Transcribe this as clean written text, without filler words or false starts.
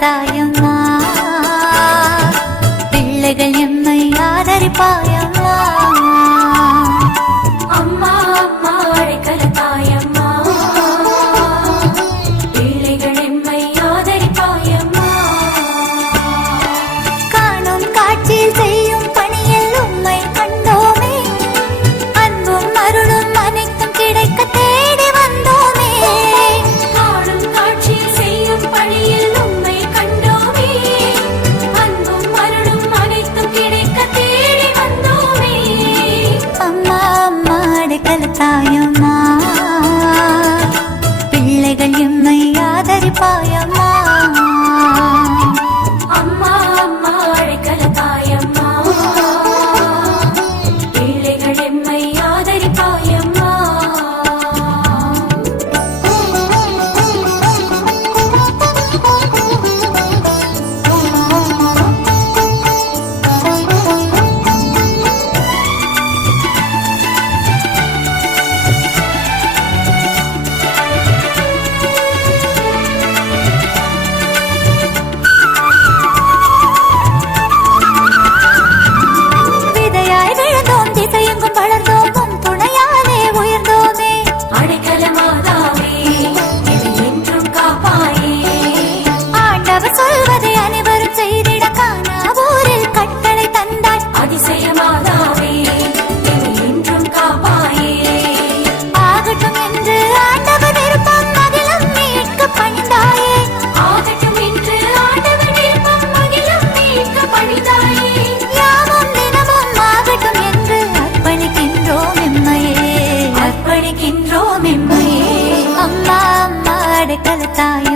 தாயம்மா, பிள்ளைகள் எம்மை ஆதரிப்பாயம்மா. அம்மா அம்மா அழைக்கல தாயம்மா, பிள்ளைகள் எம்மை ஆதரிப்பாயம்மா. காணும் காட்சியில் செய்யும் பணியில் உம்மை கண்டோமே, அன்பும் அருளும் அனைத்தும் கிடைக்க தேடி வந்தோமே. காணும் காட்சியில் செய்யும் பணியில் உம்மை கண்டோமே, அன்பும் அருளும் அனைத்தும் கிடைக்க தேடி வந்தோமே. அம்மா அம்மா அடைக்கல தாயம்மா, பிள்ளைகள் எம்மை ஆதரிப்பாயம்மா. அம்மா அம்மா அழைக்கல தாயம்மா, பிள்ளைகள் எம்மை ஆதரிப்பாயம்மா. விதையாய் விழுந்தோம், திசையெங்கும் வளர்ந்தோம், உம் துணையாலே உயர்ந்தோமே. அடைக்கல மாதாவே, என்னை என்றும் காப்பாயே. ஆண்டவர் சொல்வதை அனைவரும் செய்திட காணா ஊரில் கட்டளை தந்தாய். அதிசய மாதாவே, என்னை என்றும் காப்பாயே. ஆகட்டும் என்று ஆண்டவர் விருப்பம், அதிலும் மீட்க பணிந்தாயே. ஆகட்டும் என்று ஆண்டவர் விருப்பம், அகிலம் மீட்க பணித்தாயே. யாவும் தினமும் ஆகட்டும் என்று அர்ப்பணிக்கின்றோம் எம்மையே, அர்ப்பணிக்கின்றோம் எம்மையே. அம்மா அம்மா அடைக்கல தாய்